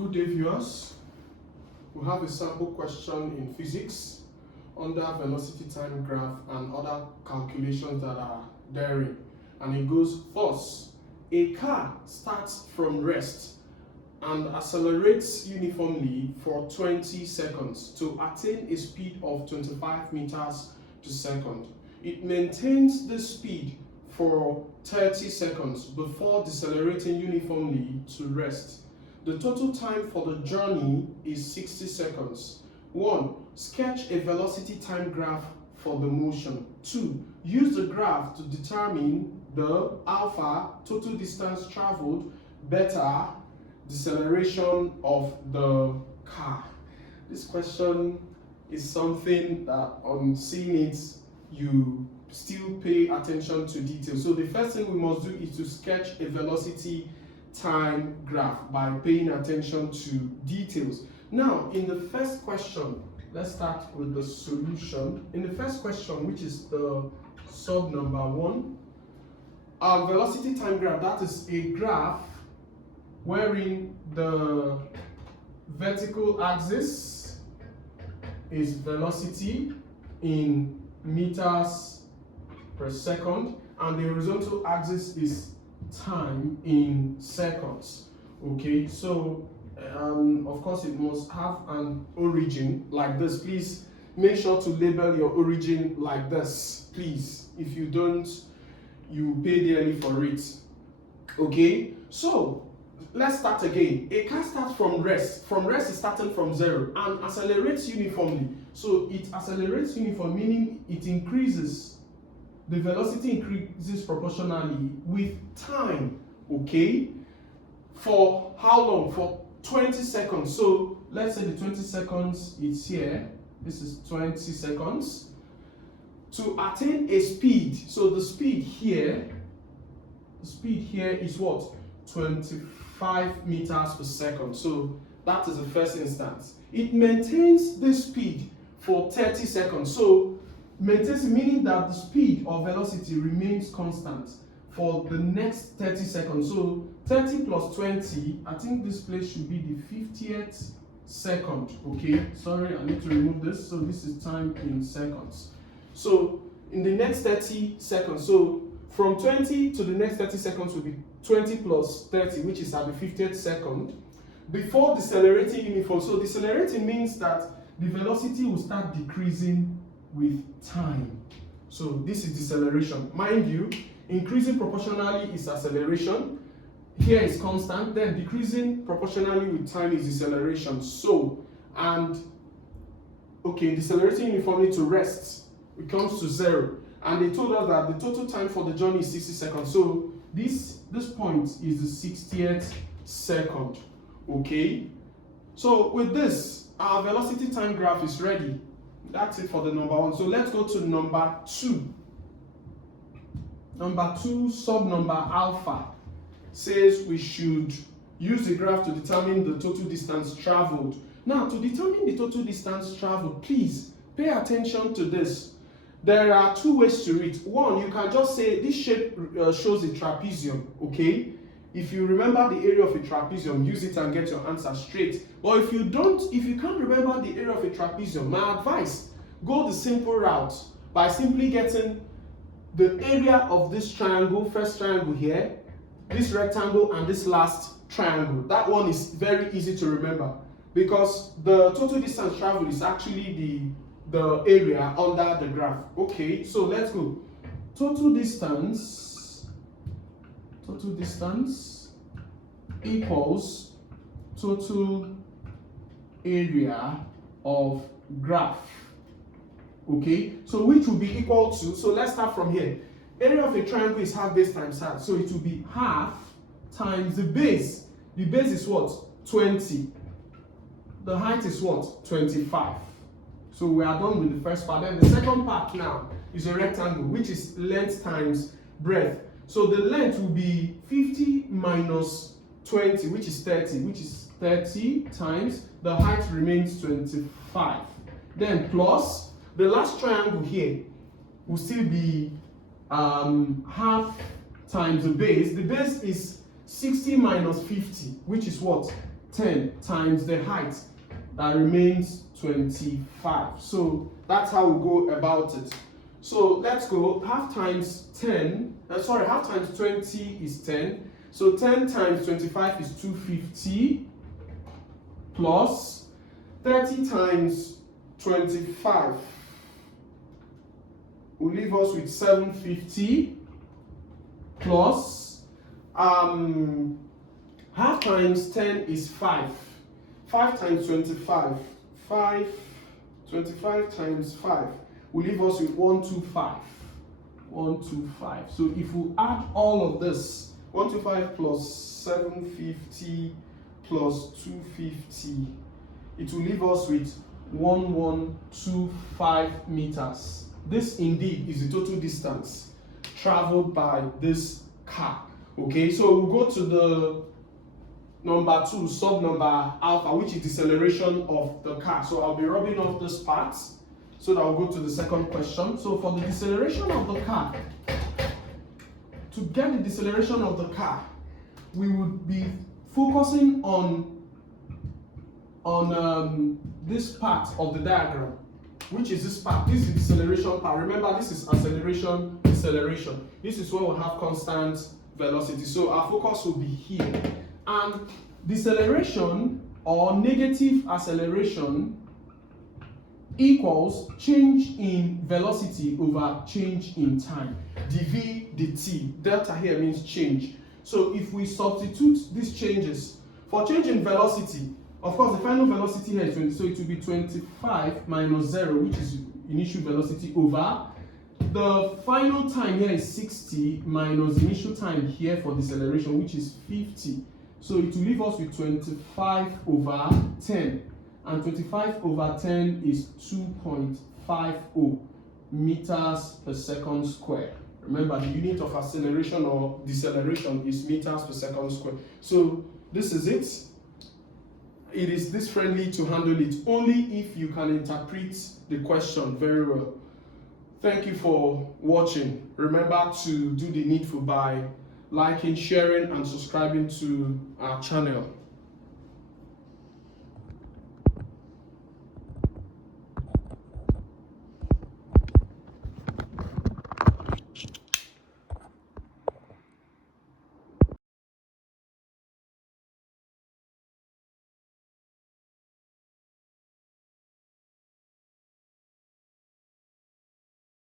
Good day, viewers. We have a sample question in physics under velocity time graph and other calculations that are therein. And it goes thus: a car starts from rest and accelerates uniformly for 20 seconds to attain a speed of 25 meters per second. It maintains this speed for 30 seconds before decelerating uniformly to rest. The total time for the journey is 60 seconds. 1. Sketch a velocity time graph for the motion. 2. Use the graph to determine the alpha, total distance traveled, beta, deceleration of the car. This question is something that on seeing it, you still pay attention to details. So the first thing we must do is to sketch a velocity time graph by paying attention to details. Now, in the first question, let's start with the solution. In the first question, which is the sub number 1, our velocity time graph, that is a graph wherein the vertical axis is velocity in meters per second and the horizontal axis is time in seconds. Okay, so of course it must have an origin like this. Please make sure to label your origin like this, please. If you don't, you pay dearly for it. Okay, so let's start again. A car starts from rest. From rest is starting from 0 and accelerates uniformly. So it accelerates uniformly, meaning it increases. The velocity increases proportionally with time, okay? For how long? For 20 seconds. So let's say the 20 seconds is here. This is 20 seconds. To attain a speed, so the speed here is what? 25 meters per second. So that is the first instance. It maintains this speed for 30 seconds. So maintains meaning that the speed or velocity remains constant for the next 30 seconds. So 30 plus 20, I think this place should be the 50th second. Okay, sorry, I need to remove this. So this is time in seconds. So in the next 30 seconds, so from 20 to the next 30 seconds will be 20 plus 30, which is at the 50th second, before decelerating uniform. So decelerating means that the velocity will start decreasing with time. So this is deceleration. Mind you, increasing proportionally is acceleration. Here is constant, then decreasing proportionally with time is deceleration. So, and okay, decelerating uniformly to rest, it comes to 0. And they told us that the total time for the journey is 60 seconds. So this point is the 60th second. Okay. So with this, our velocity time graph is ready. That's it for the number 1. So let's go to number 2. Number 2, sub number alpha, says we should use the graph to determine the total distance traveled. Now, to determine the total distance traveled, please pay attention to this. There are 2 ways to it. One, you can just say this shape shows a trapezium, okay? If you remember the area of a trapezium, use it and get your answer straight. But if you can't remember the area of a trapezium, my advice, go the simple route by simply getting the area of this triangle, first triangle here, this rectangle, and this last triangle. That one is very easy to remember because the total distance traveled is actually the area under the graph. Okay, so let's go. Total distance equals total area of graph. Okay, so which will be equal to, so let's start from here. Area of a triangle is half base times height, so it will be half times the base. The base is what? 20. The height is what? 25. So we are done with the first part. Then the second part now is a rectangle, which is length times breadth. So the length will be 50 minus 20, which is 30, which is 30 times the height remains 25. Then plus the last triangle here will still be half times the base. The base is 60 minus 50, which is what? 10 times the height, that remains 25. So that's how we go about it. So let's go. Half times 10, half times 20 is 10. So 10 times 25 is 250 plus 30 times 25 will leave us with 750 plus half times 10 is 5. 5 times 25, 25 times 5 will leave us with 125. 125. So if we add all of this, 125 plus 750 plus 250, it will leave us with 1125 meters. This indeed is the total distance traveled by this car. Okay, so we'll go to the number 2, sub number alpha, which is deceleration of the car. So I'll be rubbing off this part so that I'll go to the second question. So for the deceleration of the car, to get the deceleration of the car, we would be focusing on this part of the diagram, which is this part. This is the deceleration part. Remember, this is acceleration, deceleration. This is where we have constant velocity. So our focus will be here. And deceleration or negative acceleration equals change in velocity over change in time. dv dt. Delta here means change. So if we substitute these changes for change in velocity, of course the final velocity here is 20, so it will be 25 minus 0, which is initial velocity, over the final time here is 60 minus initial time here for deceleration, which is 50. So it will leave us with 25 over 10. And 25 over 10 is 2.50 meters per second square. Remember, the unit of acceleration or deceleration is meters per second square. So this is it. It is this friendly to handle it only if you can interpret the question very well. Thank you for watching. Remember to do the needful by liking, sharing, and subscribing to our channel.